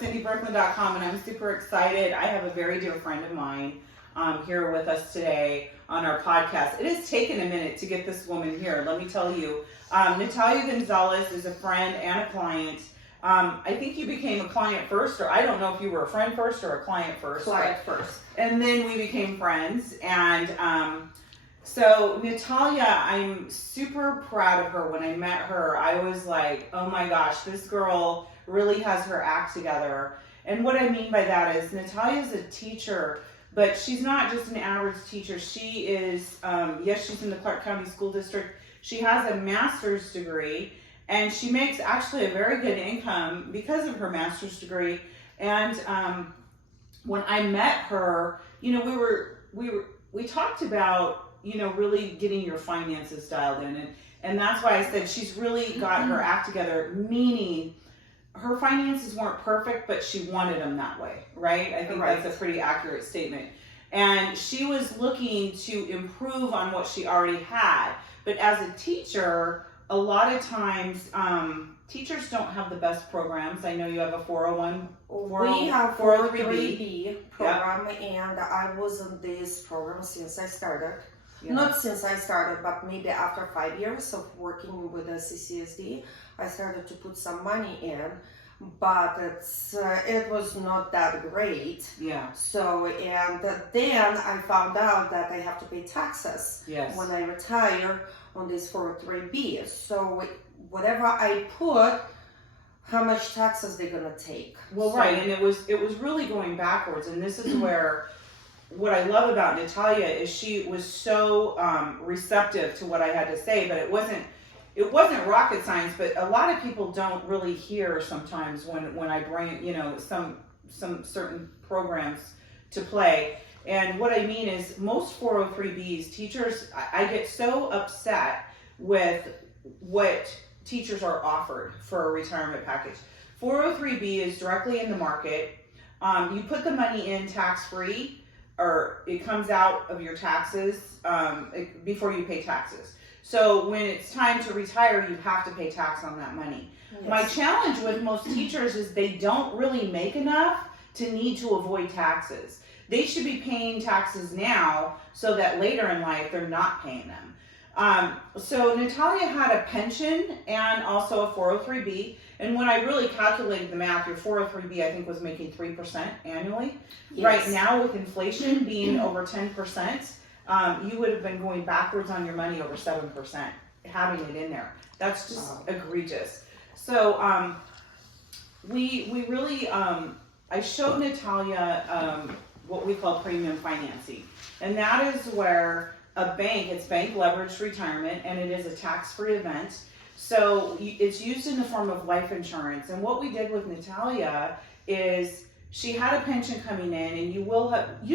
CindyBerkman.com, and I'm super excited. I have a very dear friend of mine here with us today on our podcast. It has taken a minute to get this woman here, let me tell you. Natalia Gonzalez is a friend and a client. I think you became a client first, or I don't know if you were a friend first or a client first. Client first. And then we became friends, and so Natalia, I'm super proud of her. When I met her, I was like, oh my gosh, this girl really has her act together. And what I mean by that is Natalia's a teacher, but she's not just an average teacher. She is, yes, she's in the Clark County School District. She has a master's degree, and she makes actually a very good income because of her master's degree. And when I met her, you know, we talked about, you know, really getting your finances dialed in. And that's why I said she's really got her act together, meaning her finances weren't perfect, but she wanted them that way, right? I think that's a pretty accurate statement. And she was looking to improve on what she already had. But as a teacher, a lot of times, teachers don't have the best programs. I know you have a 401. We have 403B program, and I was in this program since I started. Yeah. Not since I started, but maybe after 5 years of working with the CCSD, I started to put some money in, but it was not that great. Yeah. So, and then I found out that I have to pay taxes when I retire on this 403B. So whatever I put, how much taxes they're gonna take? Well, right, and it was really going backwards, and this is where. What I love about Natalia is she was so receptive to what I had to say, but it wasn't rocket science. But a lot of people don't really hear sometimes when I bring, you know, some certain programs to play. And what I mean is most 403Bs, teachers, I get so upset with what teachers are offered for a retirement package. 403B is directly in the market. You put the money in tax-free, or it comes out of your taxes before you pay taxes. So when it's time to retire, you have to pay tax on that money. Yes. My challenge with most teachers is they don't really make enough to need to avoid taxes. They should be paying taxes now so that later in life they're not paying them. So Natalia had a pension and also a 403B. And when I really calculated the math, your 403B, I think, was making 3% annually. Yes. Right now, with inflation being over 10%, you would have been going backwards on your money over 7%, having it in there. That's just egregious. So we really, I showed Natalia what we call premium financing. And that is where a bank, it's bank leveraged retirement, and it is a tax-free event. So it's used in the form of life insurance. And what we did with Natalia is she had a pension coming in, and you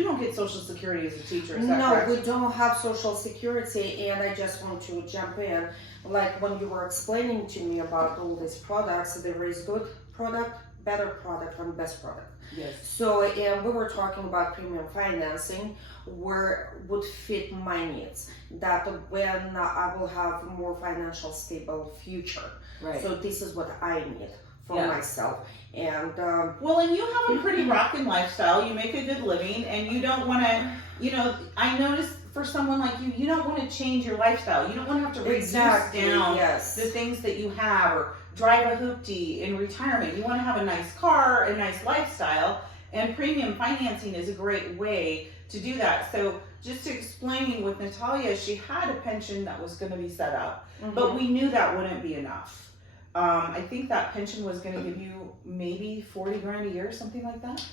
don't get Social Security as a teacher, is that correct? No, we don't have Social Security, and I just want to jump in. Like when you were explaining to me about all these products, there is good product, better product, and best product. Yes. So, and we were talking about premium financing, where would fit my needs, that when I will have more financial stable future. Right. So this is what I need for myself. And well, and you have a pretty rockin' lifestyle. You make a good living, and you don't want to, you know, I noticed for someone like you don't want to change your lifestyle. You don't want to have to reduce down the things that you have, or drive a hoopty in retirement. You want to have a nice car, a nice lifestyle, and premium financing is a great way to do that. So just explaining with Natalia, she had a pension that was going to be set up, but we knew that wouldn't be enough. I think that pension was going to give you maybe 40 grand a year, something like that.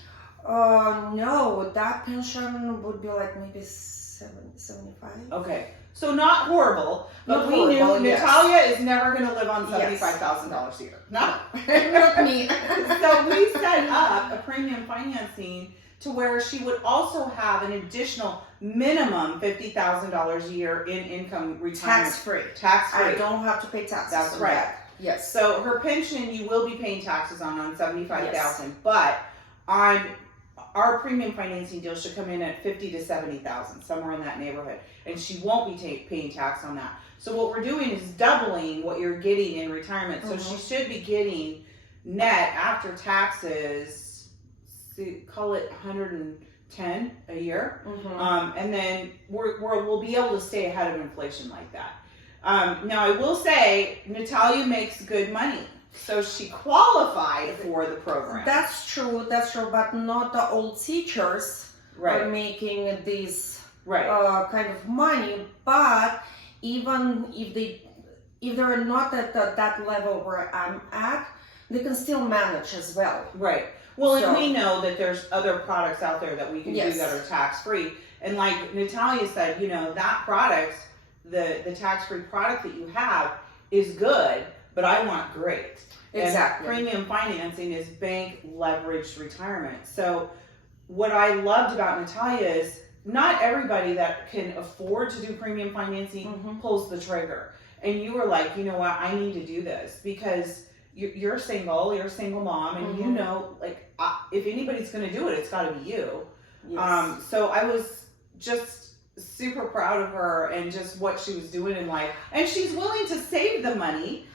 No, that pension would be like maybe 75. Okay. So not horrible, but we knew Natalia is never going to live on $75,000 a year. No, not me. So we set up a premium financing to where she would also have an additional minimum $50,000 a year in income retirement. Tax-free. Tax-free. I don't have to pay taxes. That's right. That. Yes. So her pension, you will be paying taxes on $75,000, but on our premium financing deal should come in at $50,000 to $70,000, somewhere in that neighborhood, and she won't be paying tax on that. So what we're doing is doubling what you're getting in retirement. So she should be getting net after taxes, call it 110 a year. And then we'll be able to stay ahead of inflation like that. Now I will say Natalia makes good money. So she qualified for the program. That's true, but not the old teachers are making this kind of money. But even if they're not at that level where I'm at, they can still manage as well. Right. Well, and we know that there's other products out there that we can do that are tax-free. And like Natalia said, you know, that product, the tax-free product that you have is good, but I want great. Exactly. And premium financing is bank leveraged retirement. So what I loved about Natalia is not everybody that can afford to do premium financing pulls the trigger. And you were like, you know what, I need to do this because you're single, you're a single mom, and you know, like, if anybody's going to do it, it's got to be you. Yes. So I was just super proud of her and just what she was doing in life. And she's willing to save the money.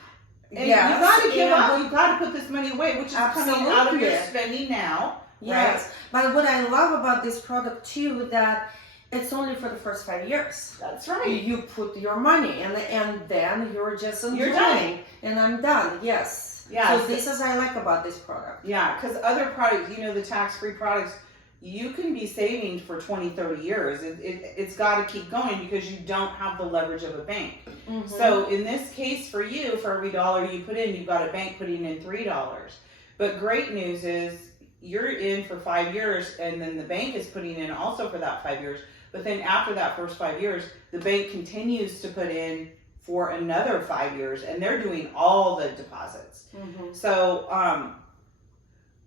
And you got to give up. You got to put this money away, which is coming out of your spending now. Yes. Right? But what I love about this product too, that it's only for the first 5 years. That's right. You put your money and then you're just enjoying. And I'm done. Yes. Yeah. So this is what I like about this product. Yeah, because other products, you know, the tax-free products, you can be saving for 20, 30 years. It's got to keep going because you don't have the leverage of a bank. So in this case for you, for every dollar you put in, you've got a bank putting in $3. But great news is you're in for 5 years and then the bank is putting in also for that 5 years. But then after that first 5 years, the bank continues to put in for another 5 years and they're doing all the deposits. So,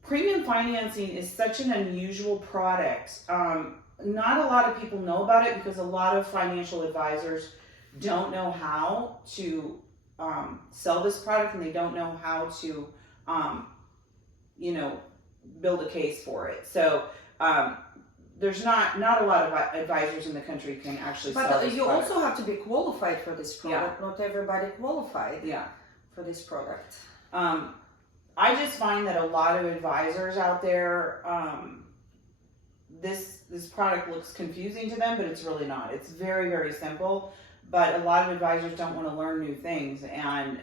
premium financing is such an unusual product. Not a lot of people know about it because a lot of financial advisors don't know how to sell this product and they don't know how to, you know, build a case for it. So there's not a lot of advisors in the country can actually sell this product. But you also have to be qualified for this product. Not everybody qualified for this product. I just find that a lot of advisors out there, this product looks confusing to them, but it's really not. It's very, very simple, but a lot of advisors don't want to learn new things, and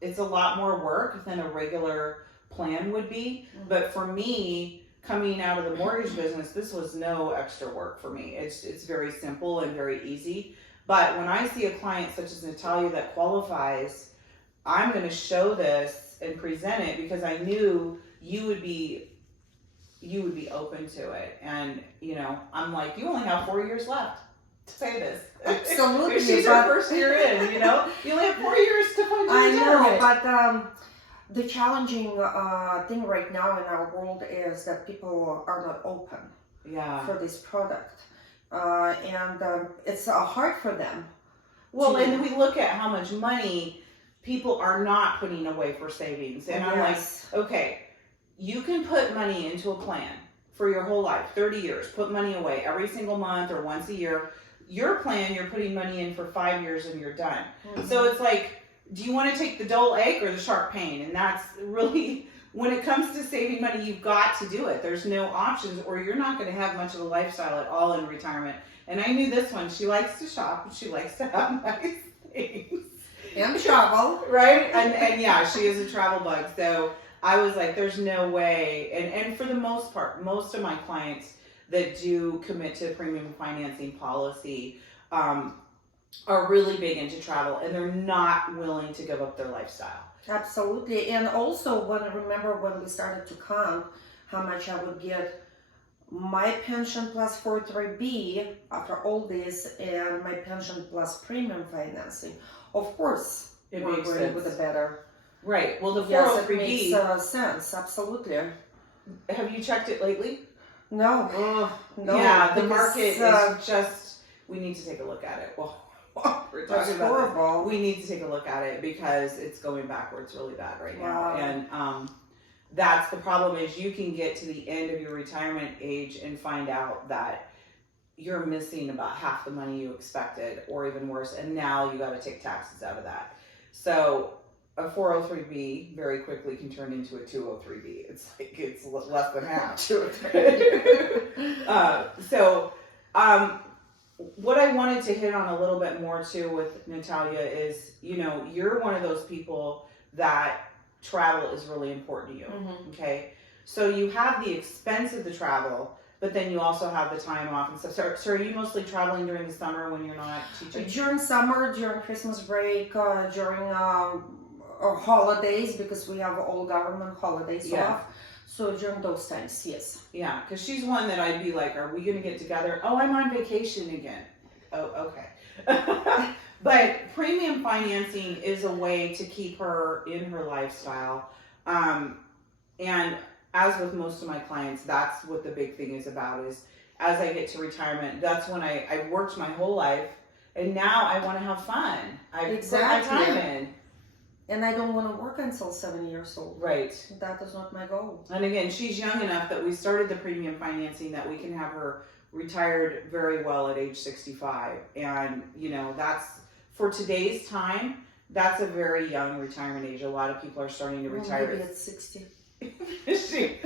it's a lot more work than a regular plan would be. But for me, coming out of the mortgage business, this was no extra work for me. It's very simple and very easy. But when I see a client such as Natalia that qualifies, I'm going to show this and present it because I knew you would be open to it. And you know, I'm like, you only have 4 years left to say this. Absolutely. She's her first year in, you know, you only have 4 years to find your retirement. I know, but the challenging thing right now in our world is that people are not open for this product, and it's hard for them. Well, and we look at how much money people are not putting away for savings. And I'm like, okay, you can put money into a plan for your whole life, 30 years, put money away every single month or once a year. Your plan, you're putting money in for 5 years and you're done. So it's like, do you want to take the dull egg or the sharp pain? And that's really, when it comes to saving money, you've got to do it. There's no options or you're not going to have much of a lifestyle at all in retirement. And I knew this one, she likes to shop and she likes to have nice things. And travel. Right? And yeah, she is a travel bug. So I was like, there's no way. And for the most part, most of my clients that do commit to premium financing policy are really big into travel and they're not willing to give up their lifestyle. Absolutely. And also remember when we started to count how much I would get my pension plus 403B after all this and my pension plus premium financing. Of course, it we're makes going sense. with a better. Right. Well, the 403B. Yes, it makes sense. Absolutely. Have you checked it lately? No. No. Yeah, the market is just. We need to take a look at it. Well, we're talking about horrible. We need to take a look at it because it's going backwards really bad right now, and that's the problem. Is you can get to the end of your retirement age and find out that you're missing about half the money you expected or even worse, and now you got to take taxes out of that. So a 403B very quickly can turn into a 203B. It's like it's less than half. So, what I wanted to hit on a little bit more too with Natalia is, you're one of those people that travel is really important to you. Mm-hmm. Okay, so you have the expense of the travel, but then you also have the time off and stuff. So are you mostly traveling during the summer when you're not teaching? During summer, during Christmas break, during holidays, because we have all government holidays off. So during those times, yes. Yeah, because she's one that I'd be like, are we going to get together? Oh, I'm on vacation again. Oh, okay. But premium financing is a way to keep her in her lifestyle. And as with most of my clients, that's what the big thing is about, is as I get to retirement, that's when I worked my whole life, and now I want to have fun. I put my time in. And I don't want to work until 70 years old. Right. That is not my goal. And again, she's young enough that we started the premium financing that we can have her retired very well at age 65. And, that's, for today's time, that's a very young retirement age. A lot of people are starting to retire. Maybe at 60. She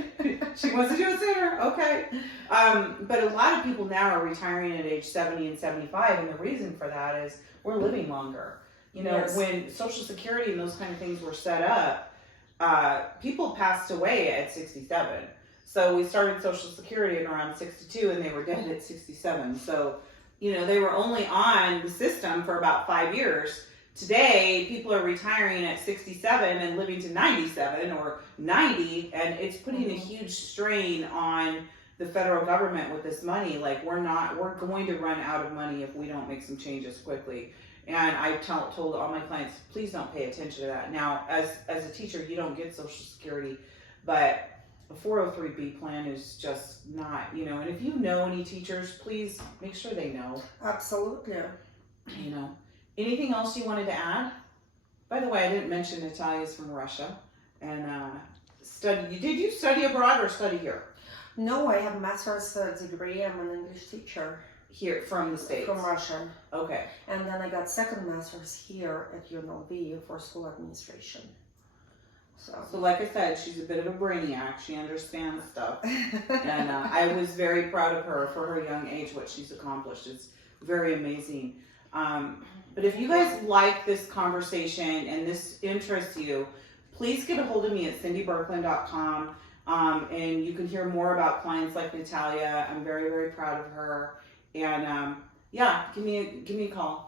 wants to do it sooner. Okay. But a lot of people now are retiring at age 70 and 75. And the reason for that is we're living longer. Yes. When Social Security and those kind of things were set up, people passed away at 67. So we started Social Security at around 62 and they were dead at 67. So, they were only on the system for about 5 years. Today, people are retiring at 67 and living to 97 or 90, and it's putting a huge strain on the federal government with this money. Like, we're going to run out of money if we don't make some changes quickly. And I told all my clients, please don't pay attention to that. Now, as a teacher, you don't get Social Security, but a 403B plan is just not, and if you know any teachers, please make sure they know. Absolutely. Anything else you wanted to add? By the way, I didn't mention Natalia's from Russia and did you study abroad or study here? No, I have a master's degree. I'm an English teacher. Here, from the States? From Russia. Okay. And then I got second master's here at UNLV for school administration. So like I said, she's a bit of a brainiac. She understands stuff. And I was very proud of her for her young age, what she's accomplished. It's very amazing. But if you guys like this conversation and this interests you, please get a hold of me at cindyberkland.com. And you can hear more about clients like Natalia. I'm very, very proud of her. And give me a call.